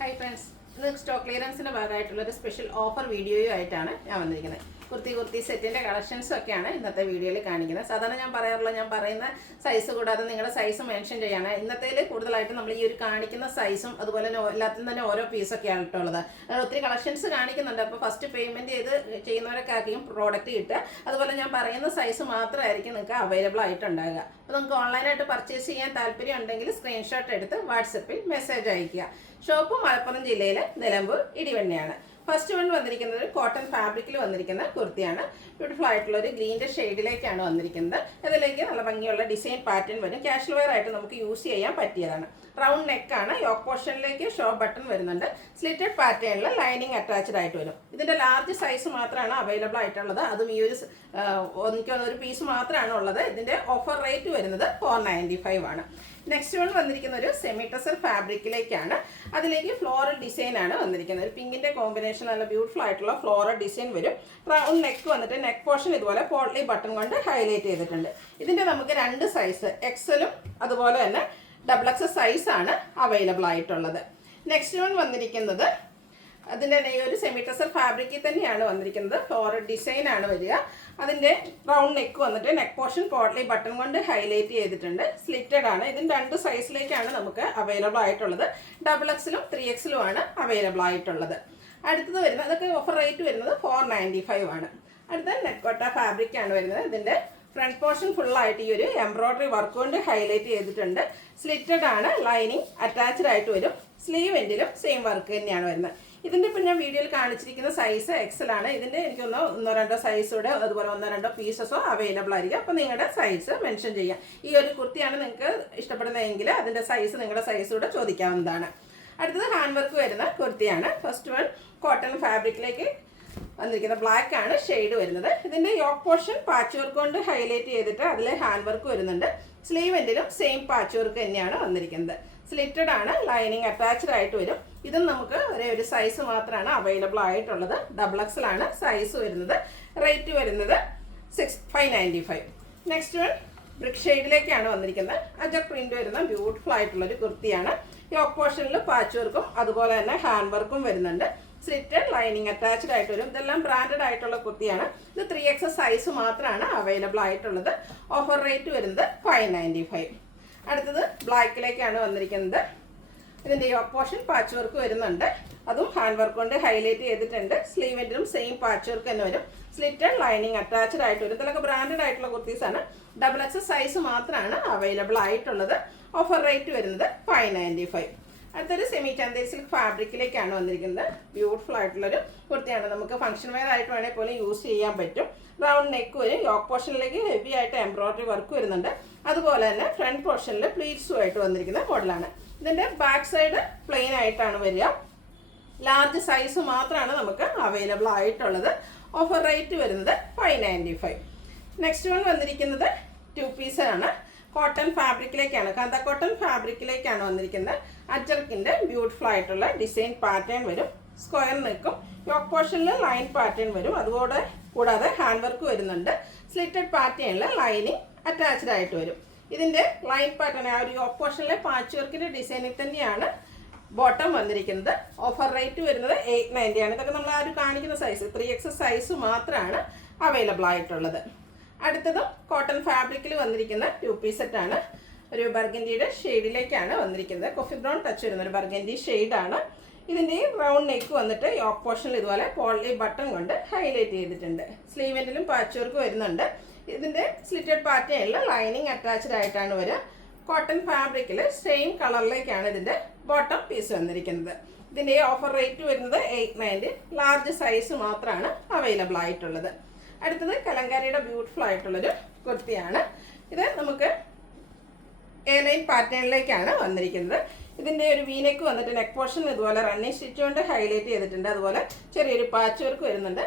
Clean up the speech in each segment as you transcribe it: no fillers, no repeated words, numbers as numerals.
Hi friends, ഇത് stock ക്ലിയറൻസിൻ്റെ ഭാഗമായിട്ടുള്ളൊരു special offer വീഡിയോയുമായിട്ടാണ് ഞാൻ വന്നിരിക്കുന്നത്. കുർത്തി സെറ്റിൻ്റെ കളക്ഷൻസും ഒക്കെയാണ് ഇന്നത്തെ വീഡിയോയിൽ കാണിക്കുന്നത്. സാധാരണ ഞാൻ പറയുന്ന സൈസ് കൂടാതെ നിങ്ങളുടെ സൈസ് മെൻഷൻ ചെയ്യാണ്. ഇന്നത്തേൽ കൂടുതലായിട്ട് നമ്മൾ ഈ ഒരു കാണിക്കുന്ന സൈസും അതുപോലെ എല്ലാത്തിനും തന്നെ ഓരോ പീസൊക്കെ ആയിട്ടുള്ളത്. ഒത്തിരി കളക്ഷൻസ് കാണിക്കുന്നുണ്ട്. അപ്പോൾ ഫസ്റ്റ് പേയ്മെൻറ്റ് ചെയ്യുന്നവരൊക്കെ ആക്കിയും പ്രോഡക്റ്റ് കിട്ടുക. അതുപോലെ ഞാൻ പറയുന്ന സൈസ് മാത്രമായിരിക്കും നിങ്ങൾക്ക് അവൈലബിൾ ആയിട്ടുണ്ടാകുക. അപ്പോൾ നിങ്ങൾക്ക് ഓൺലൈനായിട്ട് പർച്ചേസ് ചെയ്യാൻ താല്പര്യം ഉണ്ടെങ്കിൽ സ്ക്രീൻഷോട്ട് എടുത്ത് വാട്സപ്പിൽ മെസ്സേജ് അയയ്ക്കുക. ഷോപ്പ് മലപ്പുറം ജില്ലയിലെ നിലമ്പൂർ ഇടിവണ്ണയാണ്. ഫസ്റ്റ് വൺ വന്നിരിക്കുന്നത് കോട്ടൺ ഫാബ്രിക്കിൽ വന്നിരിക്കുന്ന കുർത്തിയാണ്. ബ്യൂട്ടിഫുൾ ആയിട്ടുള്ള ഒരു ഗ്രീൻ്റെ ഷെയ്ഡിലേക്കാണ് വന്നിരിക്കുന്നത്. ഇതിലേക്ക് നല്ല ഭംഗിയുള്ള ഡിസൈൻ പാറ്റേൺ വരും. കാഷ്വൽ വെയർ ആയിട്ട് നമുക്ക് യൂസ് ചെയ്യാൻ പറ്റിയതാണ്. റൗണ്ട് നെക്കാണ്. യോക്ക് പോർഷനിലേക്ക് ഷോ ബട്ടൺ വരുന്നുണ്ട്. സ്ലിറ്റഡ് പാറ്റേണിൽ ലൈനിങ് അറ്റാച്ച്ഡ് ആയിട്ട് വരും. ഇതിൻ്റെ ലാർജ് സൈസ് മാത്രമാണ് അവൈലബിൾ ആയിട്ടുള്ളത്. അതും ഈ ഒരു പീസ് മാത്രമാണ് ഉള്ളത്. ഇതിൻ്റെ ഓഫർ റേറ്റ് വരുന്നത് 495 ആണ്. നെക്സ്റ്റ് വൺ വന്നിരിക്കുന്ന ഒരു സെമി ടസർ ഫാബ്രിക്കിലേക്കാണ്. അതിലേക്ക് ഫ്ലോറൽ ഡിസൈൻ ആണ് വന്നിരിക്കുന്നത്. ഒരു പിങ്കിൻ്റെ കോമ്പിനേഷൻ നല്ല ബ്യൂട്ടിഫുൾ ആയിട്ടുള്ള ഫ്ലോറൽ ഡിസൈൻ വരും. റൗണ്ട് നെക്ക് വന്നിട്ട് നെക്ക് പോർഷൻ ഇതുപോലെ പോട്ട്ലി ബട്ടൺ കൊണ്ട് ഹൈലൈറ്റ് ചെയ്തിട്ടുണ്ട്. ഇതിൻ്റെ നമുക്ക് രണ്ട് സൈസ് എക്സലും അതുപോലെ തന്നെ XXL സൈസാണ് അവൈലബിൾ ആയിട്ടുള്ളത്. നെക്സ്റ്റ് വൺ വന്നിരിക്കുന്നത് അതിൻ്റെ ഈ ഒരു സെമി ടസർ ഫാബ്രിക്കിൽ തന്നെയാണ് വന്നിരിക്കുന്നത്. ഫ്ലോറൽ ഡിസൈൻ ആണ് വരിക. അതിൻ്റെ റൗണ്ട് നെക്ക് വന്നിട്ട് നെക്ക് പോർഷൻ പോട്ട്ലി ബട്ടൺ കൊണ്ട് ഹൈലൈറ്റ് ചെയ്തിട്ടുണ്ട്. സ്ലിറ്റഡ് ആണ്. ഇതിന് രണ്ട് സൈസിലേക്കാണ് നമുക്ക് അവൈലബിൾ ആയിട്ടുള്ളത്. XXLും 3XLും ആണ് അവൈലബിൾ ആയിട്ടുള്ളത്. അടുത്തത് വരുന്നത് അതൊക്കെ ഓഫർ റേറ്റ് വരുന്നത് 495 ആണ്. അടുത്ത നെക്കോട്ട ഫാബ്രിക് ആണ് വരുന്നത്. ഇതിൻ്റെ ഫ്രണ്ട് പോർഷൻ ഫുള്ളായിട്ട് ഈ ഒരു എംബ്രോയ്ഡറി വർക്ക് കൊണ്ട് ഹൈലൈറ്റ് ചെയ്തിട്ടുണ്ട്. സ്ലിറ്റഡ് ആണ്. ലൈനിങ് അറ്റാച്ച്ഡ് ആയിട്ട് വരും. സ്ലീവ് എൻഡിലും സെയിം വർക്ക് തന്നെയാണ് വരുന്നത്. ഇതിൻ്റെ ഇപ്പം ഞാൻ വീഡിയോയിൽ കാണിച്ചിരിക്കുന്ന സൈസ് XL ആണ്. ഇതിൻ്റെ എനിക്കൊന്നോ 1-2 സൈസോടെ അതുപോലെ 1-2 പീസസോ അവൈലബിൾ ആയിരിക്കും. അപ്പോൾ നിങ്ങളുടെ സൈസ് മെൻഷൻ ചെയ്യാം. ഈ ഒരു കുർത്തിയാണ് നിങ്ങൾക്ക് ഇഷ്ടപ്പെടുന്നതെങ്കിൽ അതിൻ്റെ സൈസ് നിങ്ങളുടെ സൈസോടെ ചോദിക്കാവുന്നതാണ്. അടുത്തത് ഹാൻഡ് വർക്ക് വരുന്ന കുർത്തിയാണ്. ഫസ്റ്റ് വൺ കോട്ടൺ ഫാബ്രിക്കിലേക്ക് വന്നിരിക്കുന്ന ബ്ലാക്ക് ആണ് ഷെയ്ഡ് വരുന്നത്. ഇതിൻ്റെ യോക്ക് പോർഷൻ പാച്ച് വർക്ക് കൊണ്ട് ഹൈലൈറ്റ് ചെയ്തിട്ട് അതിൽ ഹാൻഡ് വർക്ക് വരുന്നുണ്ട്. സ്ലീവ് എൻഡിലും സെയിം പാച്ച് വർക്ക് തന്നെയാണ് വന്നിരിക്കുന്നത്. സ്ലിറ്റഡ് ആണ്. ലൈനിങ് അറ്റാച്ച്ഡ് ആയിട്ട് വരും. ഇതും നമുക്ക് ഒരു സൈസ് മാത്രമാണ് അവൈലബിൾ ആയിട്ടുള്ളത്. XXL ആണ് സൈസ് വരുന്നത്. റേറ്റ് വരുന്നത് 595. നെക്സ്റ്റ് വൺ ബ്രിക്ക് ഷെയ്ഡിലേക്കാണ് വന്നിരിക്കുന്നത്. അജക് പ്രിന്റ് വരുന്ന ബ്യൂട്ടിഫുൾ ആയിട്ടുള്ളൊരു കുർത്തിയാണ്. യോക്ക് പോർഷനിൽ പാച്ച് വർക്കും അതുപോലെ തന്നെ ഹാൻഡ് വർക്കും വരുന്നുണ്ട്. സ്ലിറ്റഡ് ലൈനിങ് അറ്റാച്ച്ഡ് ആയിട്ട് വരും. ഇതെല്ലാം ബ്രാൻഡഡ് ആയിട്ടുള്ള കുർത്തിയാണ്. ഇത് 3XL സൈസ് മാത്രമാണ് അവൈലബിൾ ആയിട്ടുള്ളത്. ഓഫർ റേറ്റ് വരുന്നത് 595. അടുത്തത് ബ്ലാക്കിലേക്കാണ് വന്നിരിക്കുന്നത്. ഇതിൻ്റെ യോക്ക് പോർഷൻ പാച്ച് വർക്ക് വരുന്നുണ്ട്. അതും ഹാൻഡ് വർക്ക് കൊണ്ട് ഹൈലൈറ്റ് ചെയ്തിട്ടുണ്ട്. സ്ലീവിൻ്റെയും സെയിം പാച്ച് വർക്ക് തന്നെ വരും. സ്ലിറ്റഡ് ലൈനിങ് അറ്റാച്ച്ഡ് ആയിട്ട് വരും. ഇതിലൊക്കെ ബ്രാൻഡഡ് ആയിട്ടുള്ള കുർത്തീസാണ്. XXL സൈസ് മാത്രമാണ് അവൈലബിൾ ആയിട്ടുള്ളത്. ഓഫർ റേറ്റ് വരുന്നത് 595. അടുത്തൊരു സെമി ചന്തേരി സിൽക്ക് ഫാബ്രിക്കിലേക്കാണ് വന്നിരിക്കുന്നത്. ബ്യൂട്ടിഫുൾ ആയിട്ടുള്ളൊരു കുർത്തിയാണ്. നമുക്ക് ഫംഗ്ഷൻ വെയർ ആയിട്ട് വേണമെങ്കിൽ പോലും യൂസ് ചെയ്യാൻ പറ്റും. റൗണ്ട് നെക്ക് വരും. യോക്ക് പോർഷനിലേക്ക് ഹെവി ആയിട്ട് എംബ്രോയ്ഡറി വർക്ക് വരുന്നുണ്ട്. അതുപോലെ തന്നെ ഫ്രണ്ട് പോർഷനിൽ പ്ലീറ്റ്സും ആയിട്ട് വന്നിരിക്കുന്ന മോഡലാണ്. ഇതിൻ്റെ ബാക്ക് സൈഡ് പ്ലെയിൻ ആയിട്ടാണ് വരിക. ലാർജ് സൈസ് മാത്രമാണ് നമുക്ക് അവൈലബിൾ ആയിട്ടുള്ളത്. ഓഫർ റേറ്റ് വരുന്നത് 595. നെക്സ്റ്റ് വൺ വന്നിരിക്കുന്നത് 2 പീസാണ്. കോട്ടൺ ഫാബ്രിക്കിലേക്കാണ്. കാന്ത കോട്ടൺ ഫാബ്രിക്കിലേക്കാണ് വന്നിരിക്കുന്നത്. അജർക്കിൻ്റെ ബ്യൂട്ടിഫുൾ ആയിട്ടുള്ള ഡിസൈൻ പാറ്റേൺ വരും. സ്ക്വയർ നെക്കും യോക്ക് പോർഷനിൽ ലൈൻ പാറ്റേൺ വരും. അതുകൂടെ കൂടാതെ ഹാൻഡ് വർക്ക് വരുന്നുണ്ട്. സ്ലിറ്റഡ് പാറ്റേണിൽ ലൈനിങ് അറ്റാച്ച്ഡ് ആയിട്ട് വരും. ഇതിൻ്റെ ലൈൻ പാറ്റേൺ ആ ഒരു യോക്ക് പോർഷനിലെ പാച്ച് വർക്കിൻ്റെ ഡിസൈനിൽ തന്നെയാണ് ബോട്ടം വന്നിരിക്കുന്നത്. ഓഫർ റേറ്റ് വരുന്നത് 890 ആണ്. ഇതൊക്കെ നമ്മൾ ആ ഒരു കാണിക്കുന്ന സൈസ് 3XL സൈസ് മാത്രമാണ് അവൈലബിൾ ആയിട്ടുള്ളത്. അടുത്തതും കോട്ടൺ ഫാബ്രിക്കിൽ വന്നിരിക്കുന്ന 2 പീസ് സെറ്റാണ്. ഒരു ബർഗൻഡിയുടെ ഷെയ്ഡിലേക്കാണ് വന്നിരിക്കുന്നത്. കോഫി ബ്രൗൺ ടച്ച് വരുന്ന ഒരു ബർഗൻഡി ഷെയ്ഡാണ്. ഇതിൻ്റെ റൗണ്ട് നെക്ക് വന്നിട്ട് യോക്ക് പോർഷനിൽ ഇതുപോലെ പോട്ട്ലി ബട്ടൺ കൊണ്ട് ഹൈലൈറ്റ് ചെയ്തിട്ടുണ്ട്. സ്ലീവെൻറ്റിലും പാച്ച് വർക്ക് വരുന്നുണ്ട്. ഇതിൻ്റെ സ്ലിറ്റഡ് പാറ്റേണിൽ ലൈനിങ് അറ്റാച്ച്ഡ് ആയിട്ടാണ് വരിക. കോട്ടൺ ഫാബ്രിക്കിൽ സെയിം കളറിലേക്കാണ് ഇതിൻ്റെ ബോട്ടം പീസ് വന്നിരിക്കുന്നത്. ഇതിൻ്റെ ഓഫർ റേറ്റ് വരുന്നത് 890. ലാർജ് സൈസ് മാത്രമാണ് അവൈലബിൾ ആയിട്ടുള്ളത്. അടുത്തത് കലങ്കാരിയുടെ ബ്യൂട്ടിഫുൾ ആയിട്ടുള്ളൊരു കുർത്തിയാണ്. ഇത് നമുക്ക് എയർലൈൻ പാറ്റേണിലേക്കാണ് വന്നിരിക്കുന്നത്. ഇതിൻ്റെ ഒരു വീനെക്ക് വന്നിട്ട് നെക്ക് പോർഷൻ ഇതുപോലെ റണ്ണിങ് സ്റ്റിച്ച് കൊണ്ട് ഹൈലൈറ്റ് ചെയ്തിട്ടുണ്ട്. അതുപോലെ ചെറിയൊരു പാച്ച് വർക്ക് വരുന്നുണ്ട്.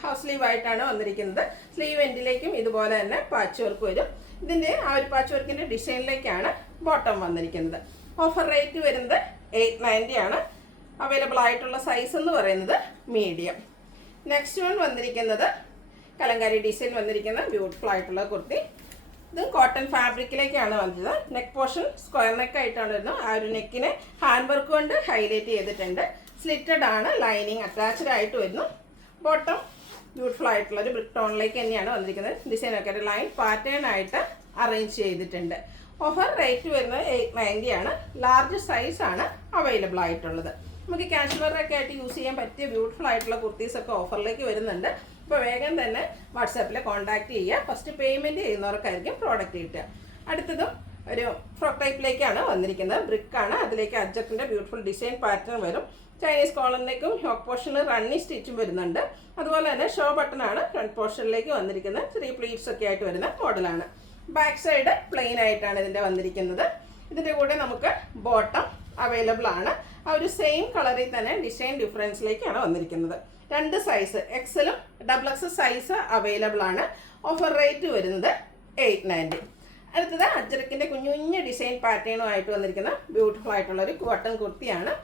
ഹാഫ് സ്ലീവ് ആയിട്ടാണ് വന്നിരിക്കുന്നത്. സ്ലീവ് എൻഡിലേക്കും ഇതുപോലെ തന്നെ പാച്ച് വർക്ക് വരും. ഇതിൻ്റെ ആ ഒരു പാച്ച് വർക്കിൻ്റെ ഡിസൈനിലേക്കാണ് ബോട്ടം വന്നിരിക്കുന്നത്. ഓഫർ റേറ്റ് വരുന്നത് 890 ആണ്. അവൈലബിൾ ആയിട്ടുള്ള സൈസ് എന്ന് പറയുന്നത് മീഡിയം. നെക്സ്റ്റ് വൺ വന്നിരിക്കുന്നത് കലങ്കാരി ഡിസൈൻ വന്നിരിക്കുന്ന ബ്യൂട്ടിഫുൾ ആയിട്ടുള്ള കുർത്തി. ഇത് കോട്ടൺ ഫാബ്രിക്കിലേക്കാണ് വന്നത്. നെക്ക് പോർഷൻ സ്ക്വയർ നെക്ക് ആയിട്ടാണ് വരുന്നത്. ആ ഒരു നെക്കിനെ ഹാൻഡ് വർക്ക് കൊണ്ട് ഹൈലൈറ്റ് ചെയ്തിട്ടുണ്ട്. സ്ലിറ്റഡ് ആണ്, ലൈനിങ് അറ്റാച്ച്ഡ് ആയിട്ട് വരുന്നു. ബോട്ടം ബ്യൂട്ടിഫുൾ ആയിട്ടുള്ള ഒരു ബ്രിക്ക് ടോണിലേക്ക് തന്നെയാണ് വന്നിരിക്കുന്നത്. ഡിസൈനൊക്കെ ഒരു ലൈൻ പാറ്റേൺ ആയിട്ട് അറേഞ്ച് ചെയ്തിട്ടുണ്ട്. ഓഫർ റേറ്റ് വരുന്നത് 890 ആണ്. ലാർജ് സൈസ് ആണ് അവൈലബിൾ ആയിട്ടുള്ളത്. നമുക്ക് കാഷ്വലറൊക്കെ ആയിട്ട് യൂസ് ചെയ്യാൻ പറ്റിയ ബ്യൂട്ടിഫുൾ ആയിട്ടുള്ള കുർത്തീസൊക്കെ ഓഫറിലേക്ക് വരുന്നുണ്ട്. അപ്പോൾ വേഗം തന്നെ വാട്സാപ്പിൽ കോൺടാക്ട് ചെയ്യുക. ഫസ്റ്റ് പേയ്മെൻറ്റ് ചെയ്യുന്നവർക്കായിരിക്കും പ്രോഡക്റ്റ് കിട്ടുക. അടുത്തതും ഒരു ഫ്രോക്ക് ടൈപ്പിലേക്കാണ് വന്നിരിക്കുന്നത്. ബ്രിക്കാണ്, അതിലേക്ക് അജ്ജക്കിൻ്റെ ബ്യൂട്ടിഫുൾ ഡിസൈൻ പാറ്റേൺ വരും. ചൈനീസ് കോളറിലേക്കും യോക്ക് പോർഷനിൽ റണ്ണി സ്റ്റിച്ചും വരുന്നുണ്ട്. അതുപോലെ തന്നെ ഷോ ബട്ടണാണ് ഫ്രണ്ട് പോർഷനിലേക്ക് വന്നിരിക്കുന്നത്. 3 പ്ലീറ്റ്സ് ഒക്കെ ആയിട്ട് വരുന്ന മോഡലാണ്. ബാക്ക് സൈഡ് പ്ലെയിൻ ആയിട്ടാണ് ഇതിൻ്റെ വന്നിരിക്കുന്നത്. ഇതിൻ്റെ കൂടെ നമുക്ക് ബോട്ടം അവൈലബിൾ ആണ്. ആ ഒരു സെയിം കളറിൽ തന്നെ ഡിസൈൻ ഡിഫറൻസിലേക്കാണ് വന്നിരിക്കുന്നത്. 2 സൈസ് എക്സലും XXL സൈസ് അവൈലബിൾ ആണ്. ഓഫർ റേറ്റ് വരുന്നത് 890. അടുത്തത് അജ്രക്കിൻ്റെ കുഞ്ഞു കുഞ്ഞു ഡിസൈൻ പാറ്റേണുമായിട്ട് വന്നിരിക്കുന്ന ബ്യൂട്ടിഫുൾ ആയിട്ടുള്ള ഒരു കോട്ടൺ കുർത്തിയാണ്.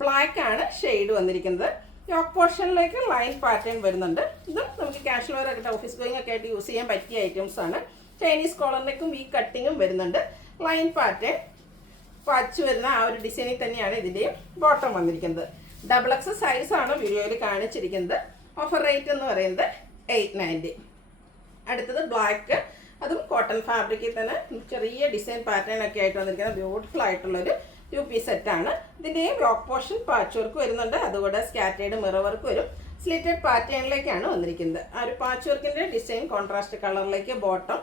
ബ്ലാക്ക് ആണ് ഷെയ്ഡ് വന്നിരിക്കുന്നത്. യോക്ക് പോർഷനിലേക്ക് ലൈൻ പാറ്റേൺ വരുന്നുണ്ട്. ഇതും നമുക്ക് കാഷ്വൽ വെയർ ആയിട്ട് ഓഫീസ് ഗോയിങ് ഒക്കെ ആയിട്ട് യൂസ് ചെയ്യാൻ പറ്റിയ ഐറ്റംസ് ആണ്. ചൈനീസ് കോളറിലേക്കും ഈ കട്ടിങ്ങും വരുന്നുണ്ട്. ലൈൻ പാറ്റേൺ പച്ച് വരുന്ന ആ ഒരു ഡിസൈനിൽ തന്നെയാണ് ഇതിൻ്റെയും ബോട്ടം വന്നിരിക്കുന്നത്. XXL സൈസാണ് വീഡിയോയിൽ കാണിച്ചിരിക്കുന്നത്. ഓഫർ റേറ്റ് എന്ന് പറയുന്നത് 890. അടുത്തത് ബ്ലാക്ക്, അതും കോട്ടൺ ഫാബ്രിക്കിൽ തന്നെ ചെറിയ ഡിസൈൻ പാറ്റേൺ ഒക്കെ ആയിട്ട് വന്നിരിക്കുന്ന ബ്യൂട്ടിഫുൾ ആയിട്ടുള്ളൊരു 2 പീസ് സെറ്റാണ്. ഇതിൻ്റെയും യോക്ക് പോർഷൻ പാച്ച് വർക്ക് വരുന്നുണ്ട്. അതുകൂടെ സ്കാറ്റേഡ് മിറർ വർക്ക് വരും. സ്ലിറ്റഡ് പാറ്റേണിലേക്കാണ് വന്നിരിക്കുന്നത്. ആ ഒരു പാച്ച് വർക്കിൻ്റെ ഡിസൈൻ കോൺട്രാസ്റ്റ് കളറിലേക്ക് ബോട്ടം.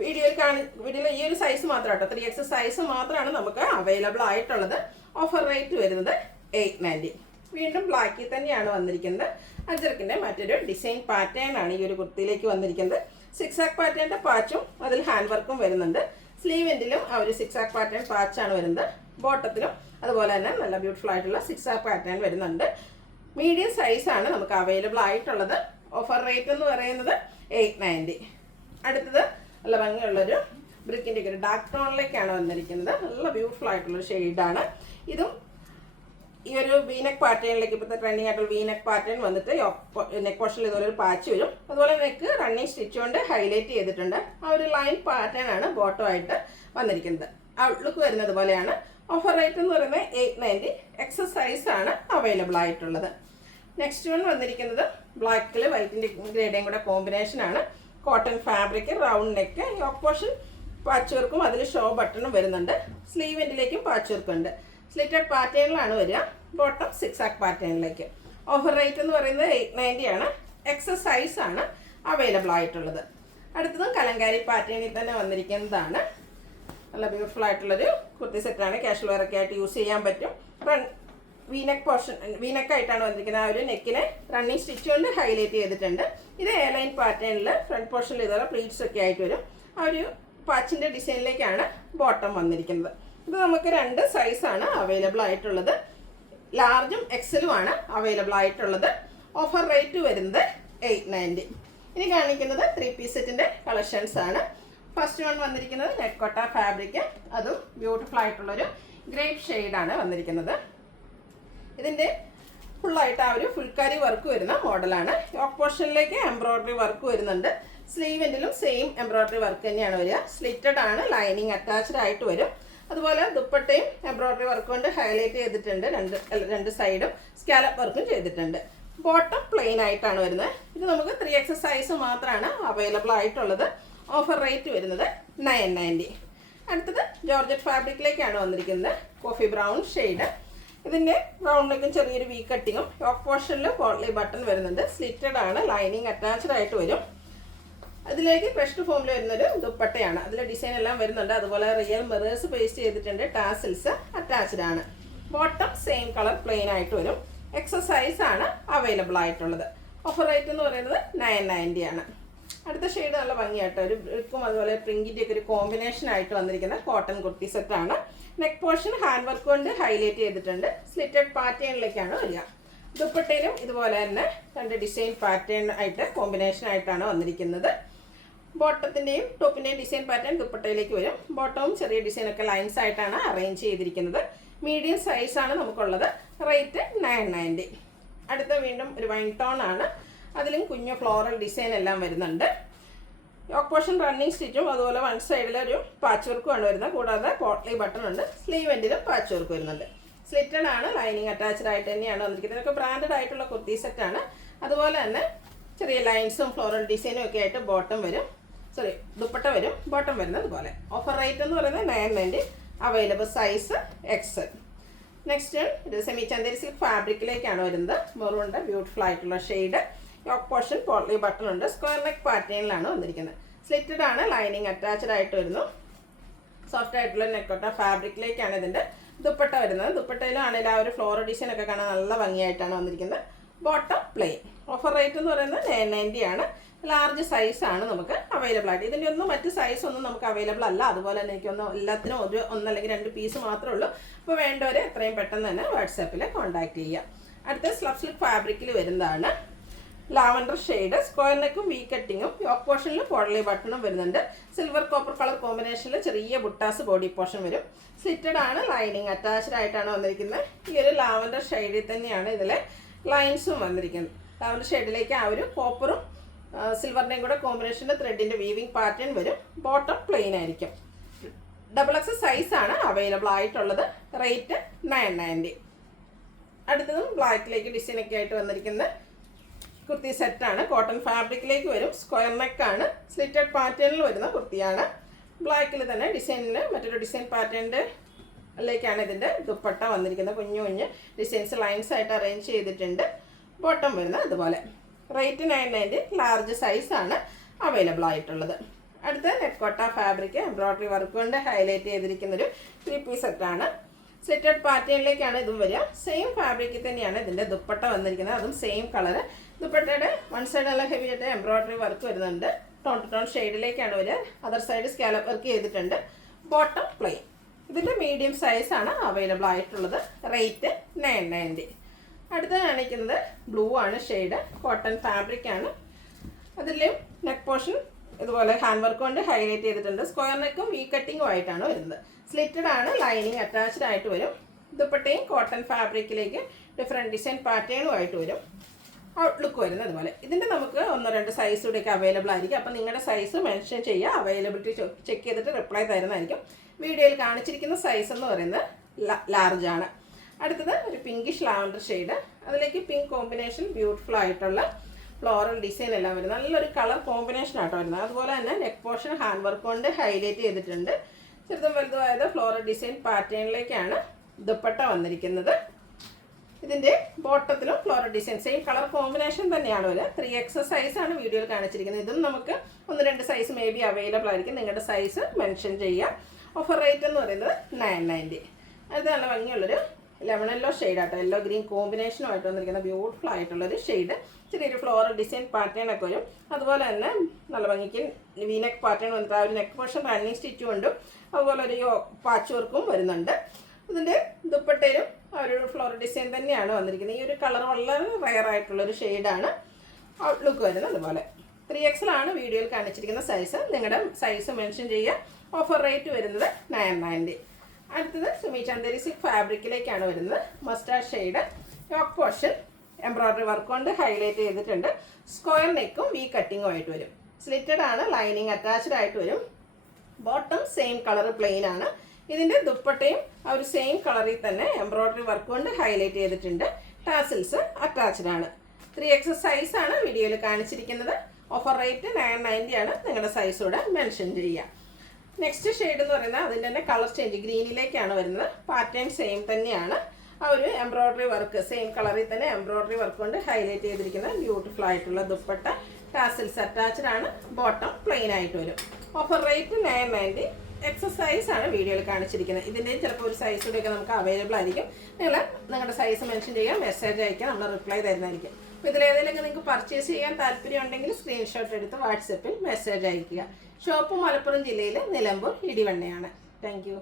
വീഡിയോയിൽ ഈ ഒരു സൈസ് മാത്രം കേട്ടോ, 3XL സൈസ് മാത്രമാണ് നമുക്ക് അവൈലബിൾ ആയിട്ടുള്ളത്. ഓഫർ റേറ്റ് വരുന്നത് 890. വീണ്ടും ബ്ലാക്കിൽ തന്നെയാണ് വന്നിരിക്കുന്നത്. അജ്രക്കിൻ്റെ മറ്റൊരു ഡിസൈൻ പാറ്റേൺ ആണ് ഈ ഒരു കുർത്തിയിലേക്ക് വന്നിരിക്കുന്നത്. 6 ആക്ക് പാറ്റേണിൻ്റെ പാച്ചും അതിൽ ഹാൻഡ് വർക്കും വരുന്നുണ്ട്. സ്ലീവ് എൻഡിലും ആ ഒരു 6 ആക്ക് പാറ്റേൺ പാച്ചാണ് വരുന്നത്. ബോട്ടത്തിലും അതുപോലെ തന്നെ നല്ല ബ്യൂട്ടിഫുൾ ആയിട്ടുള്ള 6 ആക്ക് പാറ്റേൺ വരുന്നുണ്ട്. മീഡിയം സൈസാണ് നമുക്ക് അവൈലബിൾ ആയിട്ടുള്ളത്. ഓഫർ റേറ്റ് എന്ന് പറയുന്നത് 890. അടുത്തത് നല്ല ഭംഗിയുള്ളൊരു ബ്രിക്കിൻ്റെ ഒരു ഡാർക്ക് ടോണിലേക്കാണ് വന്നിരിക്കുന്നത്. നല്ല ബ്യൂട്ടിഫുൾ ആയിട്ടുള്ളൊരു ഷെയ്ഡാണ്. ഇതും ഈ ഒരു വീനെക്ക് പാറ്റേണിലേക്ക്, ഇപ്പോഴത്തെ ട്രെൻഡിങ് ആയിട്ടുള്ള വീനെക്ക് പാറ്റേൺ വന്നിട്ട് നെക്ക് പോർഷനിൽ ഇതുപോലെ ഒരു പാച്ച് വരും. അതുപോലെ നെക്ക് റണ്ണിങ് സ്റ്റിച്ച് കൊണ്ട് ഹൈലൈറ്റ് ചെയ്തിട്ടുണ്ട്. ആ ഒരു ലൈൻ പാറ്റേൺ ആണ് ബോട്ടം ആയിട്ട് വന്നിരിക്കുന്നത്. ഔട്ട്ലുക്ക് വരുന്നത് പോലെയാണ്. ഓഫർ റേറ്റ് എന്ന് പറയുന്നത് 890. XXL സൈസാണ് അവൈലബിൾ ആയിട്ടുള്ളത്. നെക്സ്റ്റ് വൺ വന്നിരിക്കുന്നത് ബ്ലാക്കിൽ വൈറ്റിൻ്റെ ഗ്രേഡേയും കൂടെ കോമ്പിനേഷനാണ്. Cotton fabric, round neck, yoke portion patch വർക്കും അതിൽ ഷോ ബട്ടണും വരുന്നുണ്ട്. സ്ലീവ് എൻഡിലേക്കും പാച്ച് വർക്ക് ഉണ്ട്. സ്ലിറ്റഡ് പാറ്റേണിലാണ് വരിക. ബോട്ടം 6 ആക്ക് പാറ്റേണിലേക്ക്. ഓഫർ റേറ്റ് എന്ന് പറയുന്നത് 890 ആണ്. XXL സൈസാണ് അവൈലബിൾ ആയിട്ടുള്ളത്. അടുത്തതും കലങ്കാരി പാറ്റേണിൽ തന്നെ വന്നിരിക്കുന്നതാണ്. നല്ല ബ്യൂട്ടിഫുൾ ആയിട്ടുള്ളൊരു കുർത്തി സെറ്റാണ്. കാഷ്വൽ വെയർ ഒക്കെ ആയിട്ട് യൂസ് ചെയ്യാൻ പറ്റും. വീനെക്ക് പോർഷൻ വീനെക്കായിട്ടാണ് വന്നിരിക്കുന്നത്. ആ ഒരു നെക്കിനെ റണ്ണിങ് സ്റ്റിച്ച് കൊണ്ട് ഹൈലൈറ്റ് ചെയ്തിട്ടുണ്ട്. ഇത് എ ലൈൻ പാറ്റേണിൽ ഫ്രണ്ട് പോർഷനിൽ ഇതുപോലെ പ്ലീറ്റ്സ് ഒക്കെ ആയിട്ട് വരും. ആ ഒരു പാച്ചിൻ്റെ ഡിസൈനിലേക്കാണ് ബോട്ടം വന്നിരിക്കുന്നത്. ഇത് നമുക്ക് 2 സൈസാണ് അവൈലബിൾ ആയിട്ടുള്ളത്. ലാർജും XXLും ആണ് അവൈലബിൾ ആയിട്ടുള്ളത്. ഓഫർ റേറ്റ് വരുന്നത് 890. ഇനി കാണിക്കുന്നത് 3 പീസ് സെറ്റിൻ്റെ കളക്ഷൻസ് ആണ്. ഫസ്റ്റ് വൺ വന്നിരിക്കുന്നത് നെറ്റ് കോട്ട ഫാബ്രിക്, അതും ബ്യൂട്ടിഫുൾ ആയിട്ടുള്ളൊരു ഗ്രേപ്പ് ഷെയ്ഡാണ് വന്നിരിക്കുന്നത്. ഇതിൻ്റെ ഫുള്ളായിട്ട് ആ ഒരു ഫുൾക്കാരി വർക്ക് വരുന്ന മോഡലാണ്. യോക്ക് പോർഷനിലേക്ക് എംബ്രോയ്ഡറി വർക്ക് വരുന്നുണ്ട്. സ്ലീവ് എൻഡിലും സെയിം എംബ്രോയ്ഡറി വർക്ക് തന്നെയാണ് വരിക. സ്ലിറ്റഡ് ആണ്, ലൈനിങ് അറ്റാച്ച്ഡ് ആയിട്ട് വരും. അതുപോലെ ദുപ്പട്ടയും എംബ്രോയ്ഡറി വർക്ക് കൊണ്ട് ഹൈലൈറ്റ് ചെയ്തിട്ടുണ്ട്. രണ്ട് സൈഡും സ്കാലപ്പ് വർക്കും ചെയ്തിട്ടുണ്ട്. ബോട്ടം പ്ലെയിൻ ആയിട്ടാണ് വരുന്നത്. ഇത് നമുക്ക് 3XL സൈസ് മാത്രമാണ് അവൈലബിൾ ആയിട്ടുള്ളത്. ഓഫർ റേറ്റ് വരുന്നത് 990. അടുത്തത് ജോർജറ്റ് ഫാബ്രിക്കിലേക്കാണ് വന്നിരിക്കുന്നത്. Coffee brown shade. ഇതിൻ്റെ റൗണ്ടിലേക്കും ചെറിയൊരു വി കട്ടിങ്ങും യോക്ക് പോർഷനിൽ പോട്ട്ലി ബട്ടൺ വരുന്നുണ്ട്. സ്ലിറ്റഡ് ആണ്, ലൈനിങ് അറ്റാച്ച്ഡ് ആയിട്ട് വരും. അതിലേക്ക് ക്രഷ്ഡ് ഫോമിൽ വരുന്നൊരു ദുപ്പട്ടയാണ്. അതിൽ ഡിസൈൻ എല്ലാം വരുന്നുണ്ട്. അതുപോലെ റിയൽ മിറേഴ്സ് പേസ്റ്റ് ചെയ്തിട്ടുണ്ട്. ടാസിൽസ് അറ്റാച്ച്ഡ് ആണ്. ബോട്ടം സെയിം കളർ പ്ലെയിൻ ആയിട്ട് വരും. XXL സൈസാണ് അവൈലബിൾ ആയിട്ടുള്ളത്. ഓഫർ റേറ്റ് എന്ന് പറയുന്നത് 990 ആണ്. അടുത്ത ഷെയ്ഡ് നല്ല ഭംഗിയായിട്ട് ഒരു ബ്രിക്കും അതുപോലെ പ്രിങ്കിൻ്റെ ഒക്കെ ഒരു കോമ്പിനേഷൻ ആയിട്ട് വന്നിരിക്കുന്ന കോട്ടൺ കുർത്തി സെറ്റാണ്. നെക്ക് പോർഷൻ ഹാൻഡ് വർക്ക് കൊണ്ട് ഹൈലൈറ്റ് ചെയ്തിട്ടുണ്ട്. സ്ലിറ്റഡ് പാറ്റേണിലേക്കാണ് വരിക. ദുപ്പട്ടയിലും ഇതുപോലെ തന്നെ 2 ഡിസൈൻ പാറ്റേൺ ആയിട്ട് കോമ്പിനേഷൻ ആയിട്ടാണ് വന്നിരിക്കുന്നത്. ബോട്ടത്തിൻ്റെയും ടോപ്പിൻ്റെയും ഡിസൈൻ പാറ്റേൺ ദുപ്പട്ടയിലേക്ക് വരും. ബോട്ടവും ചെറിയ ഡിസൈനൊക്കെ ലൈൻസ് ആയിട്ടാണ് അറേഞ്ച് ചെയ്തിരിക്കുന്നത്. മീഡിയം സൈസാണ് നമുക്കുള്ളത്. റേറ്റ് 990. അടുത്ത വീണ്ടും ഒരു വൈൻ ടോൺ ആണ്. അതിലും കുഞ്ഞു ഫ്ലോറൽ ഡിസൈൻ എല്ലാം വരുന്നുണ്ട്. യോക്ക് പോർഷൻ റണ്ണിങ് സ്റ്റിച്ചും അതുപോലെ വൺ സൈഡിൽ ഒരു പാച്ച് വർക്കുമാണ് വരുന്നത്. കൂടാതെ പോട്ട്ലി ബട്ടൺ ഉണ്ട്. സ്ലീവ് എൻഡിലും പാച്ച് വർക്ക് വരുന്നുണ്ട്. സ്ലിറ്റഡ് ആണ്, ലൈനിങ് അറ്റാച്ച്ഡ് ആയിട്ട് തന്നെയാണ് വന്നിരിക്കുന്നത്. ഇതൊക്കെ ബ്രാൻഡഡ് ആയിട്ടുള്ള കുർത്തി സെറ്റാണ്. അതുപോലെ തന്നെ ചെറിയ ലൈൻസും ഫ്ലോറൽ ഡിസൈനും ഒക്കെ ആയിട്ട് ബോട്ടം വരും, ദുപ്പട്ട വരും, ബോട്ടം വരുന്നത് പോലെ. ഓഫർ റേറ്റ് എന്ന് പറയുന്നത് 990. Available size X. നെക്സ്റ്റ് ഇത് സെമി ചന്ദേരി സിൽക്ക് ഫാബ്രിക്കിലേക്കാണ് വരുന്നത്. മെറൂണിൻ്റെ ബ്യൂട്ടിഫുൾ ആയിട്ടുള്ള shade. Yoke portion potli button ഉണ്ട്. സ്ക്വയർ നെക്ക് പാറ്റേണിലാണ് വന്നിരിക്കുന്നത്. സ്ലിറ്റഡ് ആണ്, ലൈനിങ് അറ്റാച്ച്ഡ് ആയിട്ട് വരുന്നു. സോഫ്റ്റ് ആയിട്ടുള്ള നെക്കോട്ട ഫാബ്രിക്കിലേക്കാണ് ഇതിൻ്റെ ദുപ്പട്ട വരുന്നത്. ദുപ്പട്ടയിലാണെങ്കിൽ ആ ഒരു ഫ്ലോറൽ ഡിസൈൻ ഒക്കെ കാണാൻ നല്ല ഭംഗിയായിട്ടാണ് വന്നിരിക്കുന്നത്. Bottom plain. ഓഫർ റേറ്റ് എന്ന് പറയുന്നത് 990 ആണ്. ലാർജ് സൈസാണ് നമുക്ക് അവൈലബിൾ ആയിട്ട്. ഇതിൻ്റെ ഒന്നും മറ്റ് സൈസ് ഒന്നും നമുക്ക് അവൈലബിൾ അല്ല. അതുപോലെ തന്നെ എനിക്കൊന്ന് എല്ലാത്തിനും ഒന്നല്ലെങ്കിൽ 2 പീസ് മാത്രമേ ഉള്ളൂ. അപ്പോൾ വേണ്ടവരെ എത്രയും പെട്ടെന്ന് തന്നെ വാട്സാപ്പിൽ കോൺടാക്ട് ചെയ്യുക. അടുത്ത സ്ലബ് സിൽക്ക് ഫാബ്രിക്കിൽ വരുന്നതാണ്. Lavender shade. സ്ക്വയർ നെക്കും വി കട്ടിങ്ങും. യോക്ക് പോർഷനിൽ പോട്ട്ലി ബട്ടണും വരുന്നുണ്ട്. സിൽവർ കോപ്പർ കളർ കോമ്പിനേഷനിൽ ചെറിയ ബുട്ടാസ് ബോഡി പോർഷൻ വരും. സ്ലിറ്റഡ് ആണ്, ലൈനിങ് അറ്റാച്ച്ഡ് ആയിട്ടാണ് വന്നിരിക്കുന്നത്. ഈ ഒരു ലാവൻഡർ ഷെയ്ഡിൽ തന്നെയാണ് ഇതിലെ ലൈൻസും വന്നിരിക്കുന്നത്. ലാവൻഡർ ഷെയ്ഡിലേക്ക് ആ ഒരു കോപ്പറും സിൽവറിൻ്റെയും കൂടെ കോമ്പിനേഷൻ്റെ ത്രെഡിൻ്റെ വീവിങ് പാറ്റേൺ വരും. ബോട്ടം പ്ലെയിൻ ആയിരിക്കും. XXL സൈസാണ് അവൈലബിൾ ആയിട്ടുള്ളത്. റേറ്റ് 990. അടുത്തതും ബ്ലാക്കിലേക്ക് ഡിസൈനൊക്കെ ആയിട്ട് വന്നിരിക്കുന്ന കുർത്തി സെറ്റാണ്. കോട്ടൺ ഫാബ്രിക്കിലേക്ക് വരും. സ്ക്വയർ നെക്കാണ്. സ്ലിറ്റഡ് പാറ്റേണിൽ വരുന്ന കുർത്തിയാണ്. ബ്ലാക്കിൽ തന്നെ ഡിസൈനിൽ മറ്റൊരു ഡിസൈൻ പാറ്റേണിലേക്കാണ് ഇതിൻ്റെ ദുപ്പട്ട വന്നിരിക്കുന്നത്. കുഞ്ഞു കുഞ്ഞ് ഡിസൈൻസ് ലൈൻസ് ആയിട്ട് അറേഞ്ച് ചെയ്തിട്ടുണ്ട്. ബോട്ടം വരുന്നത് അതുപോലെ. റേറ്റ് 990. ലാർജ് സൈസാണ് അവൈലബിൾ ആയിട്ടുള്ളത്. അടുത്ത നെക്കോട്ട ഫാബ്രിക് എംബ്രോയ്ഡറി വർക്ക് കൊണ്ട് ഹൈലൈറ്റ് ചെയ്തിരിക്കുന്നൊരു 3 പീസ് സെറ്റാണ്. സ്ലിറ്റഡ് പാറ്റേണിലേക്കാണ് ഇതും വരിക. സെയിം ഫാബ്രിക്കിൽ തന്നെയാണ് ഇതിൻ്റെ ദുപ്പട്ട വന്നിരിക്കുന്നത്. അതും സെയിം കളർ. ദുപ്പട്ടയുടെ വൺ സൈഡ് നല്ല ഹെവി ആയിട്ട് എംബ്രോയ്ഡറി വർക്ക് വരുന്നുണ്ട്. ടോൺ ടു ടോൺ ഷെയ്ഡിലേക്കാണ് വരിക. അതർ സൈഡ് സ്കാലപ്പ് വർക്ക് ചെയ്തിട്ടുണ്ട്. Bottom plain. ഇതിൻ്റെ മീഡിയം സൈസാണ് അവൈലബിൾ ആയിട്ടുള്ളത്. റേറ്റ് 990. അടുത്ത കാണിക്കുന്നത് ബ്ലൂ ആണ് ഷെയ്ഡ്. കോട്ടൺ ഫാബ്രിക് ആണ്. അതിലും നെക്ക് പോർഷൻ ഇതുപോലെ ഹാൻഡ് വർക്ക് കൊണ്ട് ഹൈലൈറ്റ് ചെയ്തിട്ടുണ്ട്. സ്ക്വയർ നെക്കും വി കട്ടിങ്ങും ആയിട്ടാണ് വരുന്നത്. സ്ലിറ്റഡ് ആണ്, ലൈനിങ് അറ്റാച്ച്ഡ് ആയിട്ട് വരും. ദുപ്പട്ടയും കോട്ടൺ ഫാബ്രിക്കിലേക്ക് ഡിഫറെൻറ്റ് ഡിസൈൻ പാറ്റേണും ആയിട്ട് വരും. ഔട്ട്ലുക്ക് വരുന്നത് അതുപോലെ. ഇതിൻ്റെ നമുക്ക് 1-2 സൈസ് കൂടെയൊക്കെ അവൈലബിൾ ആയിരിക്കും. അപ്പോൾ നിങ്ങളുടെ സൈസ് മെൻഷൻ ചെയ്യുക. അവൈലബിലിറ്റി ചെക്ക് ചെയ്തിട്ട് റിപ്ലൈ തരുന്നതായിരിക്കും. വീഡിയോയിൽ കാണിച്ചിരിക്കുന്ന സൈസ് എന്ന് പറയുന്നത് ലാർജ് ആണ്. അടുത്തത് ഒരു പിങ്കിഷ് ലാവൻഡർ ഷെയ്ഡ്. അതിലേക്ക് പിങ്ക് കോമ്പിനേഷൻ ബ്യൂട്ടിഫുൾ ആയിട്ടുള്ള ഫ്ലോറൽ ഡിസൈൻ എല്ലാം വരും. നല്ലൊരു കളർ കോമ്പിനേഷൻ ആട്ടോ വരുന്നത്. അതുപോലെ തന്നെ നെക്ക് പോർഷൻ ഹാൻഡ് വർക്ക് കൊണ്ട് ഹൈലൈറ്റ് ചെയ്തിട്ടുണ്ട്. ചെറുതും വലുതുമായത് ഫ്ലോറൽ ഡിസൈൻ പാറ്റേണിലേക്കാണ് ദുപ്പട്ട വന്നിരിക്കുന്നത്. ഇതിൻ്റെ ബോട്ടത്തിലും floral design same colour combination തന്നെയാണ് വരിക. 3XL സൈസാണ് വീഡിയോയിൽ കാണിച്ചിരിക്കുന്നത്. ഇതും നമുക്ക് 1-2 സൈസ് മേ ബി അവൈലബിൾ ആയിരിക്കും. നിങ്ങളുടെ സൈസ് മെൻഷൻ ചെയ്യുക. ഓഫർ റേറ്റ് എന്ന് പറയുന്നത് 990. അത് നല്ല ഭംഗിയുള്ളൊരു ലെമൺ യെല്ലോ ഷെയ്ഡാട്ടോ. യെല്ലോ ഗ്രീൻ കോമ്പിനേഷനുമായിട്ട് വന്നിരിക്കുന്ന ബ്യൂട്ടിഫുൾ ആയിട്ടുള്ളൊരു ഷെയ്ഡ്. ചെറിയൊരു ഫ്ലോറൽ ഡിസൈൻ പാറ്റേണൊക്കെ വരും. അതുപോലെ തന്നെ നല്ല ഭംഗിക്ക് വീനെക്ക് പാറ്റേൺ വന്നിട്ട് ആ ഒരു നെക്ക് പോർഷൻ റണ്ണിങ് സ്റ്റിച്ചും ഉണ്ട്. അതുപോലെ ഒരു പാച്ച് വർക്കും വരുന്നുണ്ട്. ഇതിൻ്റെ ദുപ്പട്ടയിലും ആ ഒരു ഫ്ലോറൽ ഡിസൈൻ തന്നെയാണ് വന്നിരിക്കുന്നത്. ഈ ഒരു കളർ വളരെ റയർ ആയിട്ടുള്ളൊരു ഷെയ്ഡാണ്. ഔട്ട്ലുക്ക് വരുന്നത് അതുപോലെ. 3XL ആണ് വീഡിയോയിൽ കാണിച്ചിരിക്കുന്ന സൈസ്. നിങ്ങളുടെ സൈസ് മെൻഷൻ ചെയ്യുക. ഓഫർ റേറ്റ് വരുന്നത് 990. അടുത്തത് സെമി ചന്ദേരി സിൽക്ക് ഫാബ്രിക്കിലേക്കാണ് വരുന്നത്. Mustard shade. Yoke portion embroidery work കൊണ്ട് ഹൈലൈറ്റ് ചെയ്തിട്ടുണ്ട്. സ്ക്വയർ നെക്കും വി കട്ടിങ്ങും ആയിട്ട് വരും. സ്ലിറ്റഡ് ആണ്, ലൈനിങ് അറ്റാച്ച്ഡ് ആയിട്ട് വരും. ബോട്ടം സെയിം കളർ പ്ലെയിൻ ആണ്. ഇതിൻ്റെ ദുപ്പട്ടയും ആ ഒരു സെയിം കളറിൽ തന്നെ എംബ്രോയ്ഡറി വർക്ക് കൊണ്ട് ഹൈലൈറ്റ് ചെയ്തിട്ടുണ്ട്. ടാസിൽസ് അറ്റാച്ച്ഡ് ആണ്. 3XL സൈസാണ് വീഡിയോയിൽ കാണിച്ചിരിക്കുന്നത്. ഓഫർ റേറ്റ് 990 ആണ്. നിങ്ങളുടെ സൈസ് കൂടെ മെൻഷൻ ചെയ്യുക. നെക്സ്റ്റ് ഷെയ്ഡ് എന്ന് പറയുന്നത് അതിൻ്റെ തന്നെ കളർ ചേഞ്ച് ഗ്രീനിലേക്കാണ് വരുന്നത്. പാറ്റേൺ സെയിം തന്നെയാണ്. ആ ഒരു എംബ്രോയ്ഡറി വർക്ക് സെയിം കളറിൽ തന്നെ എംബ്രോയ്ഡറി വർക്ക് കൊണ്ട് ഹൈലൈറ്റ് ചെയ്തിരിക്കുന്ന ബ്യൂട്ടിഫുൾ ആയിട്ടുള്ള ദുപ്പട്ട. ടാസിൽസ് അറ്റാച്ച്ഡ് ആണ്. ബോട്ടം പ്ലെയിൻ ആയിട്ട് വരും. Offer rate 990. XL സൈസാണ് വീഡിയോയിൽ കാണിച്ചിരിക്കുന്നത്. ഇതിൻ്റെയും ചിലപ്പോൾ ഒരു സൈസ് കൂടെയൊക്കെ നമുക്ക് അവൈലബിൾ ആയിരിക്കും. നിങ്ങളുടെ സൈസ് മെൻഷൻ ചെയ്യുക, മെസ്സേജ് അയക്കുക, നമ്മൾ റിപ്ലൈ തരുന്നതായിരിക്കും. അപ്പോൾ ഇതിലേതെങ്കിലും നിങ്ങൾക്ക് പർച്ചേസ് ചെയ്യാൻ താല്പര്യം ഉണ്ടെങ്കിൽ സ്ക്രീൻഷോട്ട് എടുത്ത് വാട്സപ്പിൽ മെസ്സേജ് അയയ്ക്കുക. ഷോപ്പ് മലപ്പുറം ജില്ലയിൽ നിലമ്പൂർ ഇടിവണ്ണയാണ്. Thank you.